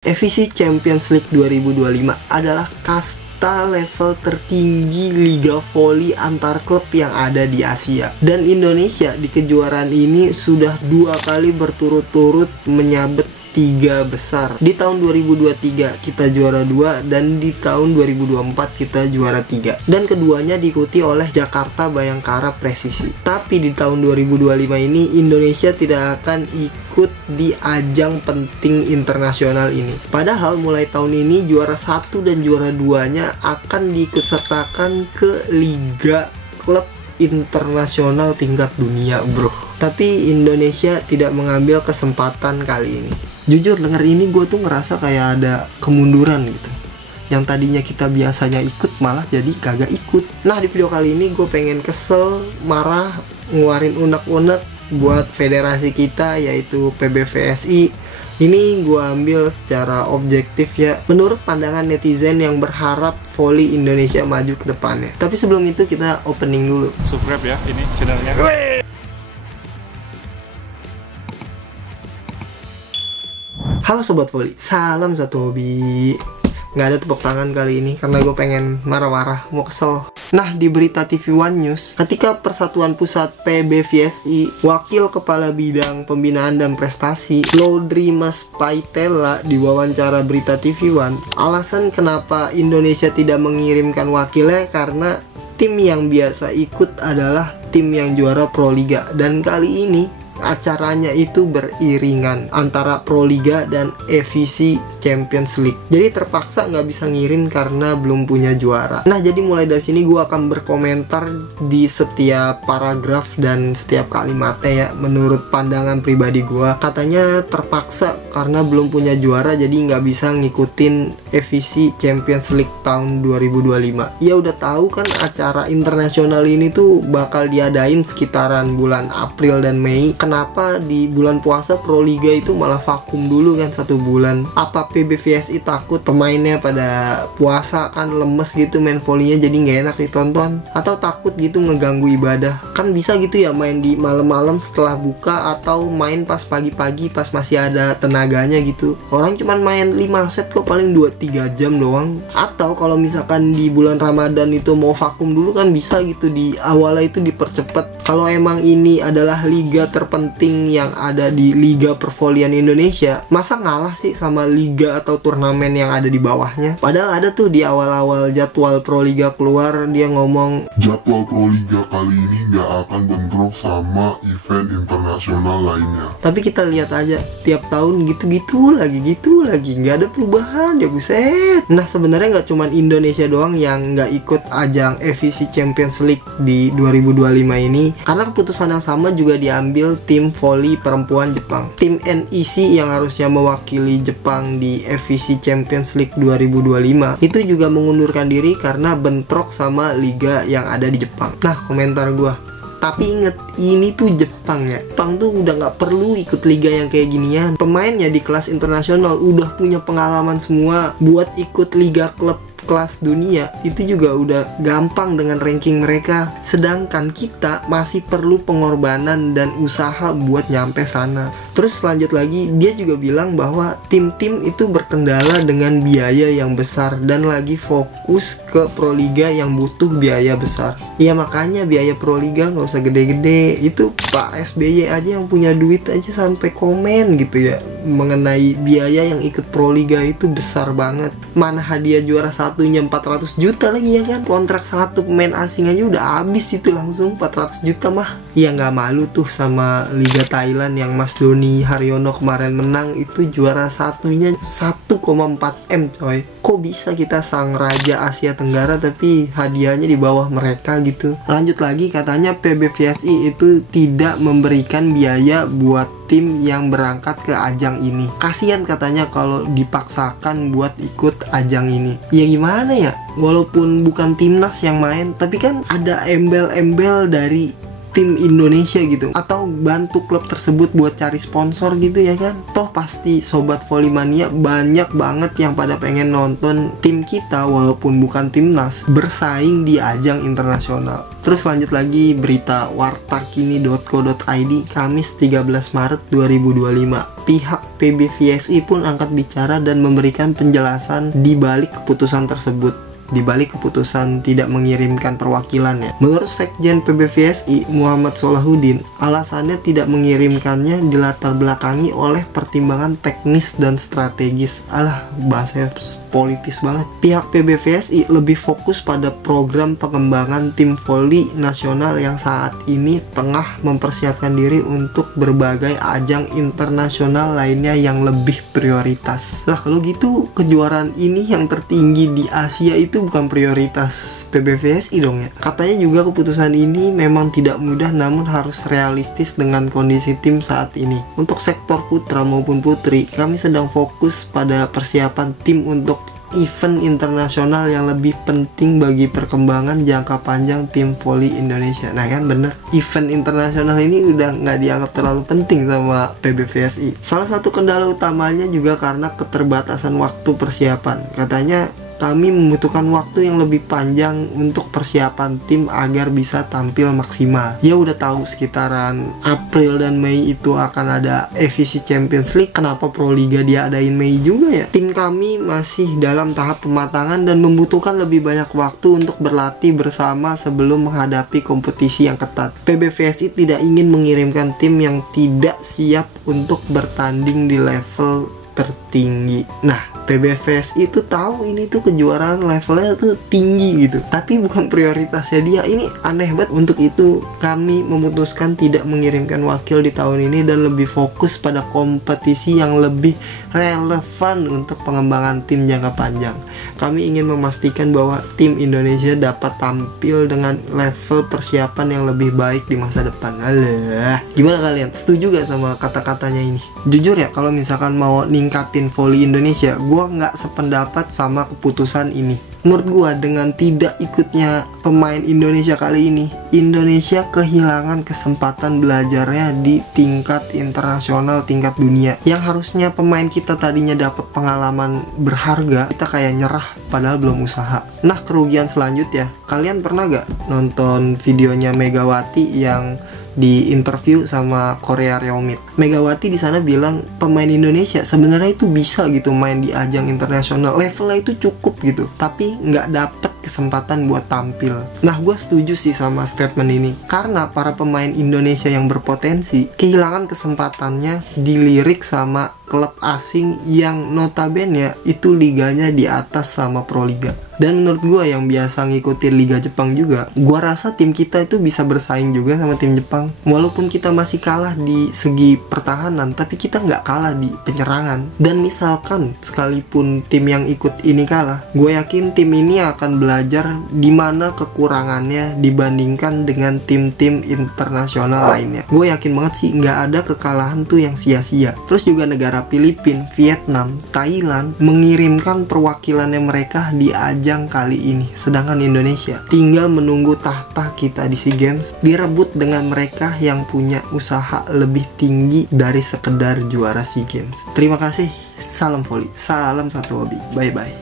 EVC Champions League 2025 adalah kasta level tertinggi liga voli antar klub yang ada di Asia. Dan Indonesia di kejuaraan ini sudah 2 kali berturut-turut menyabet 3 besar. Di tahun 2023 kita juara 2 dan di tahun 2024 kita juara 3. Dan keduanya diikuti oleh Jakarta Bayangkara Presisi. Tapi di tahun 2025 ini Indonesia tidak akan ikut di ajang penting internasional ini. Padahal mulai tahun ini juara 1 dan juara 2-nya akan diikutsertakan ke liga klub internasional tingkat dunia, bro. Tapi Indonesia tidak mengambil kesempatan kali ini. Jujur denger ini gue tuh ngerasa kayak ada kemunduran gitu. Yang tadinya kita biasanya ikut malah jadi kagak ikut. Nah, di video kali ini gue pengen kesel, marah, ngeluarin unek-unek buat federasi kita yaitu PBVSI. Ini gue ambil secara objektif ya, menurut pandangan netizen yang berharap voli Indonesia maju ke depannya. Tapi sebelum itu kita opening dulu. Subscribe ya ini channelnya. Halo Sobat Voli, salam satu hobi. Nggak ada tepuk tangan kali ini karena gue pengen marah-marah, mau kesel. Nah, di berita TV One News, ketika Persatuan Pusat PBVSI, Wakil Kepala Bidang Pembinaan dan Prestasi Laudri Mas Paitela diwawancara berita TV One, alasan kenapa Indonesia tidak mengirimkan wakilnya karena tim yang biasa ikut adalah tim yang juara Proliga. Dan kali ini acaranya itu beriringan antara Proliga dan EVC Champions League. Jadi terpaksa nggak bisa ngirim karena belum punya juara. Nah, jadi mulai dari sini gue akan berkomentar di setiap paragraf dan setiap kalimatnya ya, menurut pandangan pribadi gue. Katanya terpaksa karena belum punya juara jadi nggak bisa ngikutin EVC Champions League tahun 2025. Ya udah tahu kan acara internasional ini tuh bakal diadain sekitaran bulan April dan Mei. Kenapa di bulan puasa Proliga itu malah vakum dulu kan 1 bulan? Apa PBVSI takut pemainnya pada puasa kan lemes gitu main volinya jadi nggak enak ditonton? Atau takut gitu ngeganggu ibadah? Kan bisa gitu ya main di malam-malam setelah buka atau main pas pagi-pagi pas masih ada tenaganya gitu. Orang cuman main 5 set kok paling 2-3 jam doang. Atau kalau misalkan di bulan Ramadan itu mau vakum dulu kan bisa gitu, di awalnya itu dipercepat. Kalau emang ini adalah liga terpenting yang ada di Liga Pervolian Indonesia, masa ngalah sih sama liga atau turnamen yang ada di bawahnya? Padahal ada tuh di awal-awal jadwal Proliga keluar, dia ngomong jadwal Proliga kali ini nggak akan bentrok sama event internasional lainnya. Tapi kita lihat aja, tiap tahun gitu lagi, nggak ada perubahan ya buset. Nah, sebenarnya nggak cuman Indonesia doang yang nggak ikut ajang EVC Champions League di 2025 ini, karena keputusan yang sama juga diambil tim voli perempuan Jepang. Tim NEC yang harusnya mewakili Jepang di EVC Champions League 2025 itu juga mengundurkan diri karena bentrok sama liga yang ada di Jepang. Nah, komentar gua, tapi inget, ini tuh Jepang ya. Jepang tuh udah nggak perlu ikut liga yang kayak ginian. Pemainnya di kelas internasional udah punya pengalaman semua. Buat ikut liga klub kelas dunia itu juga udah gampang dengan ranking mereka. Sedangkan kita masih perlu pengorbanan dan usaha buat nyampe sana. Terus lanjut lagi, dia juga bilang bahwa tim-tim itu berkendala dengan biaya yang besar dan lagi fokus ke Proliga yang butuh biaya besar. Ya makanya biaya Proliga nggak usah gede-gede. Itu Pak SBY aja yang punya duit aja sampai komen gitu ya mengenai biaya yang ikut Proliga itu besar banget. Mana hadiah juara satunya 400 juta lagi ya kan? Kontrak satu pemain asing aja udah habis itu langsung 400 juta mah. Ya nggak malu tuh sama Liga Thailand yang Mas Doni Haryono kemarin menang, itu juara satunya 1,4 M coy. Kok bisa kita sang raja Asia Tenggara tapi hadiahnya di bawah mereka gitu? Lanjut lagi, katanya PBVSI itu tidak memberikan biaya buat tim yang berangkat ke ajang ini. Kasian katanya kalau dipaksakan buat ikut ajang ini. Ya gimana ya? Walaupun bukan timnas yang main, tapi kan ada embel-embel dari tim Indonesia gitu, atau bantu klub tersebut buat cari sponsor gitu ya kan. Toh pasti sobat Volley-mania banyak banget yang pada pengen nonton tim kita walaupun bukan timnas bersaing di ajang internasional. Terus lanjut lagi berita wartakini.co.id Kamis 13 Maret 2025. Pihak PBVSI pun angkat bicara dan memberikan penjelasan di balik keputusan tersebut. Di balik keputusan tidak mengirimkan perwakilannya. Menurut Sekjen PBVSI Muhammad Solahuddin, alasannya tidak mengirimkannya dilatar belakangi oleh pertimbangan teknis dan strategis. Alah, bahasanya politis banget. Pihak PBVSI lebih fokus pada program pengembangan tim voli nasional yang saat ini tengah mempersiapkan diri untuk berbagai ajang internasional lainnya yang lebih prioritas. Lah kalau gitu kejuaraan ini yang tertinggi di Asia itu bukan prioritas PBVSI dong ya. Katanya juga keputusan ini memang tidak mudah namun harus realistis dengan kondisi tim saat ini. Untuk sektor putra maupun putri, kami sedang fokus pada persiapan tim untuk event internasional yang lebih penting bagi perkembangan jangka panjang tim voli Indonesia. Nah kan bener, event internasional ini udah nggak dianggap terlalu penting sama PBVSI. Salah satu kendala utamanya juga karena keterbatasan waktu persiapan. Katanya kami membutuhkan waktu yang lebih panjang untuk persiapan tim agar bisa tampil maksimal. Ya udah tahu sekitaran April dan Mei itu akan ada EVC Champions League. Kenapa Proliga diadain Mei juga ya? Tim kami masih dalam tahap pematangan dan membutuhkan lebih banyak waktu untuk berlatih bersama sebelum menghadapi kompetisi yang ketat. PBVSI tidak ingin mengirimkan tim yang tidak siap untuk bertanding di level tertinggi. Nah, PBVSI itu tahu ini tuh kejuaraan levelnya tuh tinggi gitu, tapi bukan prioritasnya dia. Ini aneh banget. Untuk itu kami memutuskan tidak mengirimkan wakil di tahun ini dan lebih fokus pada kompetisi yang lebih relevan untuk pengembangan tim jangka panjang. Kami ingin memastikan bahwa tim Indonesia dapat tampil dengan level persiapan yang lebih baik di masa depan. Alah, gimana kalian? Setuju gak sama kata-katanya ini? Jujur ya, kalau misalkan mau ningkatin voli Indonesia, gua nggak sependapat sama keputusan ini. Menurut gua dengan tidak ikutnya pemain Indonesia kali ini, Indonesia kehilangan kesempatan belajarnya di tingkat internasional, tingkat dunia. Yang harusnya pemain kita tadinya dapat pengalaman berharga, kita kayak nyerah padahal belum usaha. Nah, kerugian selanjutnya, kalian pernah gak nonton videonya Megawati yang di interview sama Korea Reomit? Megawati di sana bilang pemain Indonesia sebenarnya itu bisa gitu main di ajang internasional, levelnya itu cukup gitu, tapi nggak dapet kesempatan buat tampil. Nah, gue setuju sih sama statement ini, karena para pemain Indonesia yang berpotensi kehilangan kesempatannya dilirik sama klub asing yang notabene itu liganya di atas sama Proliga. Dan menurut gue yang biasa ngikutin Liga Jepang juga, gue rasa tim kita itu bisa bersaing juga sama tim Jepang. Walaupun kita masih kalah di segi pertahanan, tapi kita nggak kalah di penyerangan. Dan misalkan sekalipun tim yang ikut ini kalah, gue yakin tim ini akan belajar di mana kekurangannya dibandingkan dengan tim-tim internasional lainnya. Gue yakin banget sih nggak ada kekalahan tuh yang sia-sia. Terus juga negara Filipina, Vietnam, Thailand mengirimkan perwakilannya mereka di ajang kali ini, sedangkan Indonesia tinggal menunggu tahta kita di SEA Games direbut dengan mereka yang punya usaha lebih tinggi dari sekedar juara SEA Games. Terima kasih, salam voli, salam satu hobi, bye bye.